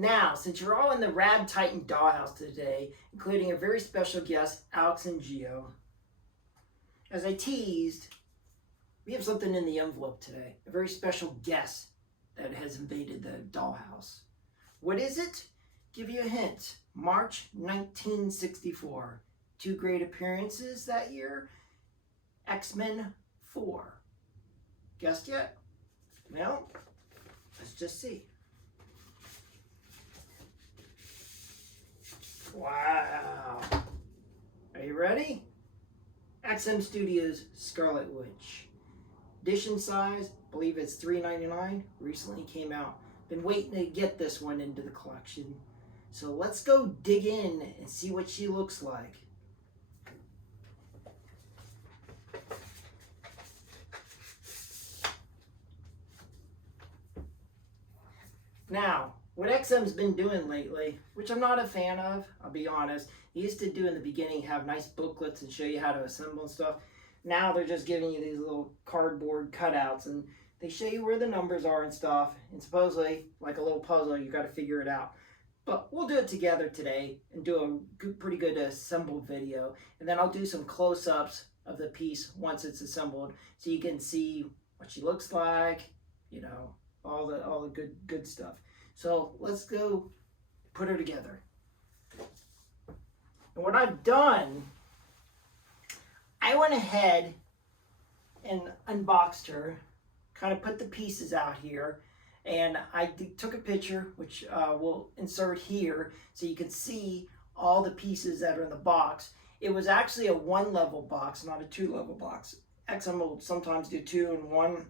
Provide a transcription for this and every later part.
Now, since you're all in the Rad Titan dollhouse today, including a very special guest, Alex and Gio, as I teased, we have something in the envelope today. A very special guest that has invaded the dollhouse. What is it? Give you a hint. March 1964. 2 great appearances that year. X-Men 4. Guessed yet? Well, let's just see. Wow. Are you ready? XM Studios Scarlet Witch. Edition size, believe it's $3.99. Recently came out. Been waiting to get this one into the collection. So let's go dig in and see what she looks like. Now, what XM's been doing lately, which I'm not a fan of, I'll be honest. He used to do in the beginning have nice booklets and show you how to assemble and stuff. Now they're just giving you these little cardboard cutouts and they show you where the numbers are and stuff. And supposedly, like a little puzzle, you got to figure it out. But we'll do it together today and do a pretty good assembled video. And then I'll do some close-ups of the piece once it's assembled so you can see what she looks like, you know, all the good stuff. So let's go put her together. And what I've done, I went ahead and unboxed her, kind of put the pieces out here, and I took a picture, which we'll insert here, so you can see all the pieces that are in the box. It was actually a 1-level box, not a 2-level box. XM will sometimes do 2 and 1.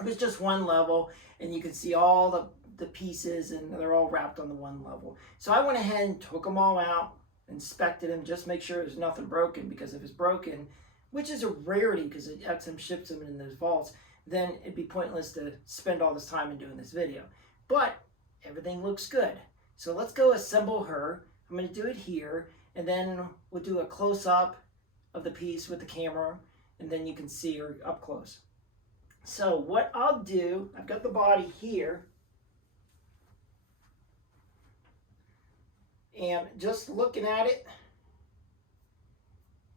It was just 1 level, and you can see all the pieces, and they're all wrapped on the 1 level. So I went ahead and took them all out, inspected them, just make sure there's nothing broken, because if it's broken, which is a rarity because XM ships them in those vaults, then it'd be pointless to spend all this time in doing this video. But everything looks good. So let's go assemble her. I'm going to do it here, and then we'll do a close-up of the piece with the camera, and then you can see her up close. So what I'll do, I've got the body here, and just looking at it,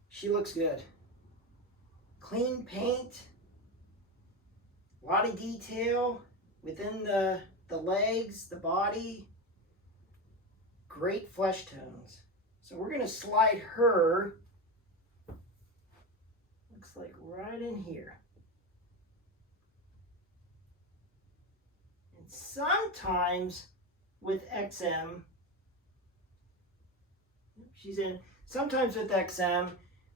she looks good. Clean paint, a lot of detail within the legs, the body, great flesh tones. So we're going to slide her, looks like right in here. And sometimes with XM, sometimes with XM,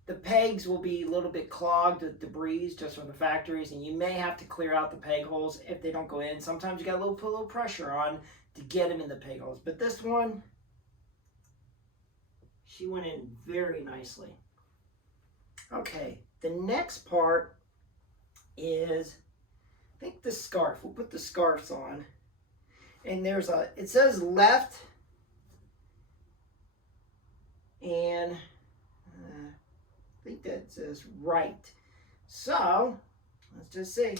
the pegs will be a little bit clogged with debris just from the factories, and you may have to clear out the peg holes if they don't go in. Sometimes you got to put a little pressure on to get them in the peg holes. But this one, she went in very nicely. Okay, the next part is, I think the scarf. We'll put the scarves on. And it says left, and I think that says right. So let's just see.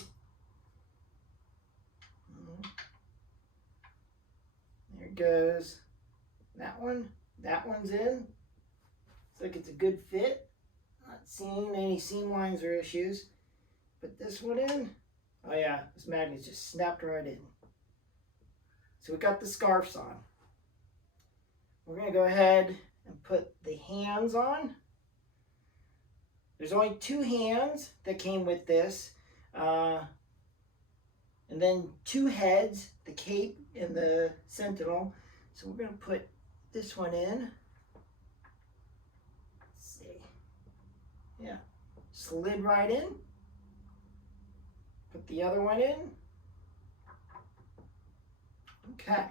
There goes that one. That one's in. Looks like it's a good fit. Not seeing any seam lines or issues. Put this one in. Oh yeah, this magnet just snapped right in. So we got the scarves on. We're going to go ahead and put the hands on. There's only 2 hands that came with this. And then 2 heads, the cape and the sentinel. So we're going to put this one in. Let's see. Yeah, slid right in. Put the other one in. Okay.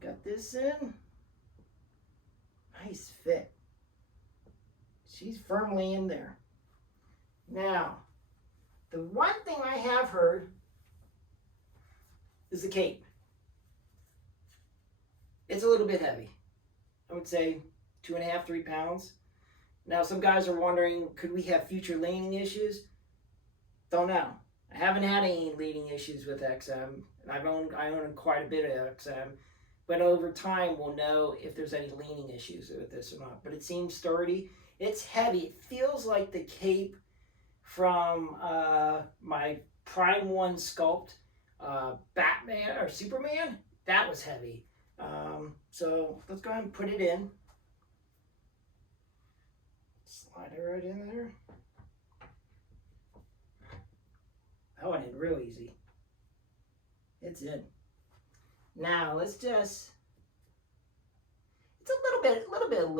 Got this in. Nice fit. She's firmly in there. Now, the one thing I have heard is the cape. It's a little bit heavy. I would say 2.5, 3 pounds. Now, some guys are wondering, could we have future leaning issues? Don't know. I haven't had any leaning issues with XM, and I own quite a bit of XM. but over time we'll know if there's any leaning issues with this or not. But it seems sturdy. It's heavy. It feels like the cape from my Prime 1 sculpt Batman or Superman. That was heavy. So let's go ahead and put it in. Slide it right in there. That went in real easy. It's in. Now let's just, it's a little bit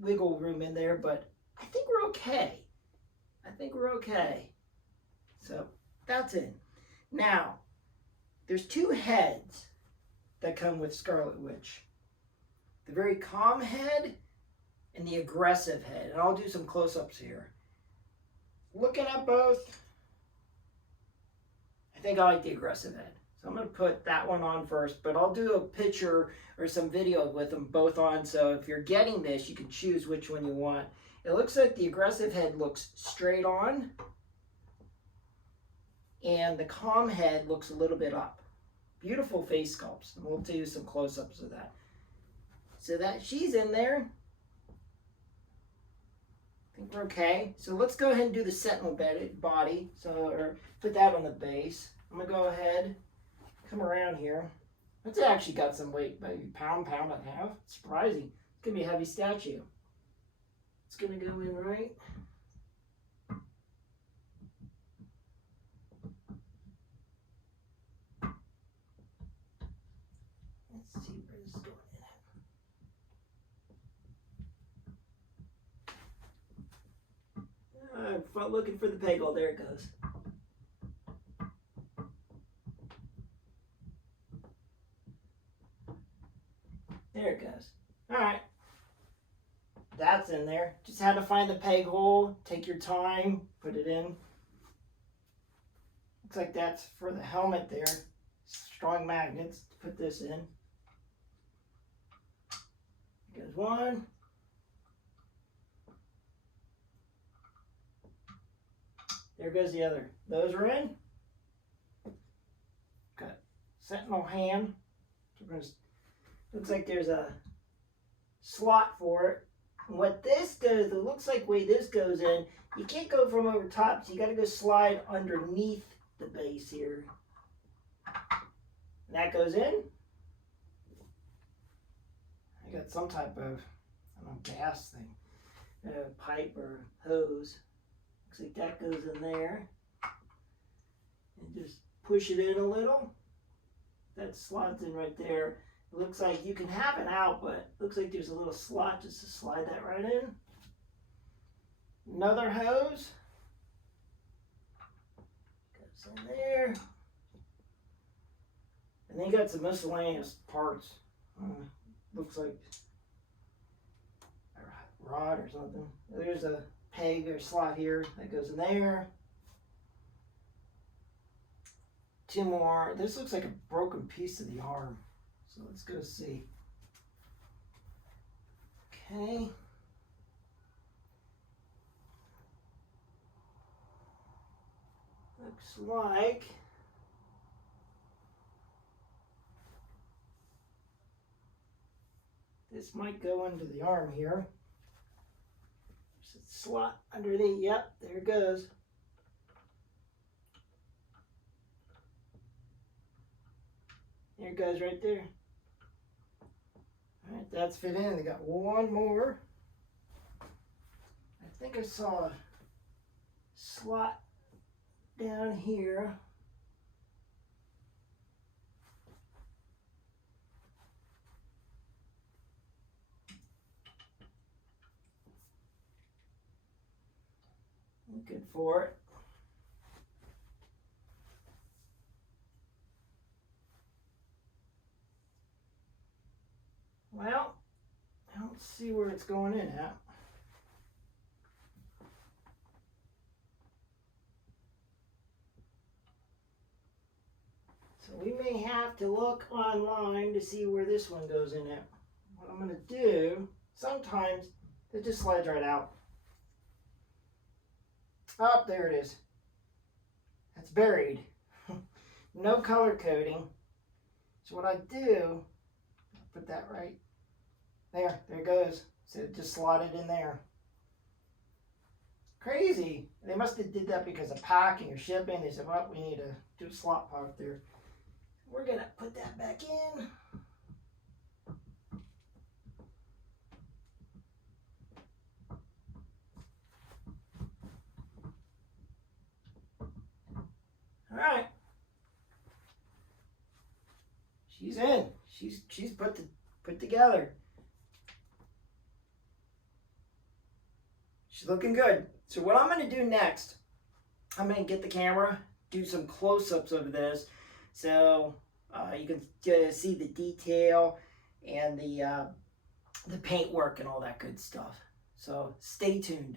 wiggle room in there, but I think we're okay. I think we're okay. So that's in. Now, there's two heads that come with Scarlet Witch. The very calm head and the aggressive head. And I'll do some close-ups here. Looking at both, I think I like the aggressive head. So I'm going to put that one on first, but I'll do a picture or some video with them both on. So if you're getting this, you can choose which one you want. It looks like the aggressive head looks straight on, and the calm head looks a little bit up. Beautiful face sculpts. And we'll do some close-ups of that. So that she's in there. I think we're okay. So let's go ahead and do the sentinel body. So, or put that on the base. I'm gonna go ahead, come around here. It's actually got some weight, maybe pound and a half. Surprising. It's gonna be a heavy statue. It's gonna go in right. Let's see where this is going in. I'm looking for the peg hole. There it goes. There it goes. All right. That's in there. Just had to find the peg hole. Take your time. Put it in. Looks like that's for the helmet there. Strong magnets to put this in. Goes one. There goes the other. Those are in. Got sentinel hand. Looks like there's a slot for it. What this does, it looks like the way this goes in, you can't go from over top, so you got to go slide underneath the base here. And that goes in. I got some type of, I don't know, gas thing, pipe or hose. Looks like that goes in there. And just push it in a little. That slots in right there. It looks like you can have it out, but it looks like there's a little slot just to slide that right in. Another hose. Goes in there. And then you got some miscellaneous parts. Looks like a rod or something. There's a peg or slot here that goes in there. Two more. This looks like a broken piece of the arm. So let's go see. Okay. Looks like this might go into the arm here. There's a slot underneath. Yep, there it goes. There it goes right there. All right, that's fit in. They got one more. I think I saw a slot down here. Looking for it. Well, I don't see where it's going in at. So we may have to look online to see where this one goes in at. What I'm going to do, sometimes it just slides right out. Oh, there it is. That's buried. No color coding. So what I do, put that right there. There it goes. So it just slotted in there. Crazy. They must have did that because of packing or shipping. They said, well, we need to do a slot part there. We're going to put that back in. All right. She's in. She's put together. She's looking good. So what I'm going to do next, I'm going to get the camera, do some close-ups of this, so you can see the detail and the paint work and all that good stuff. So stay tuned.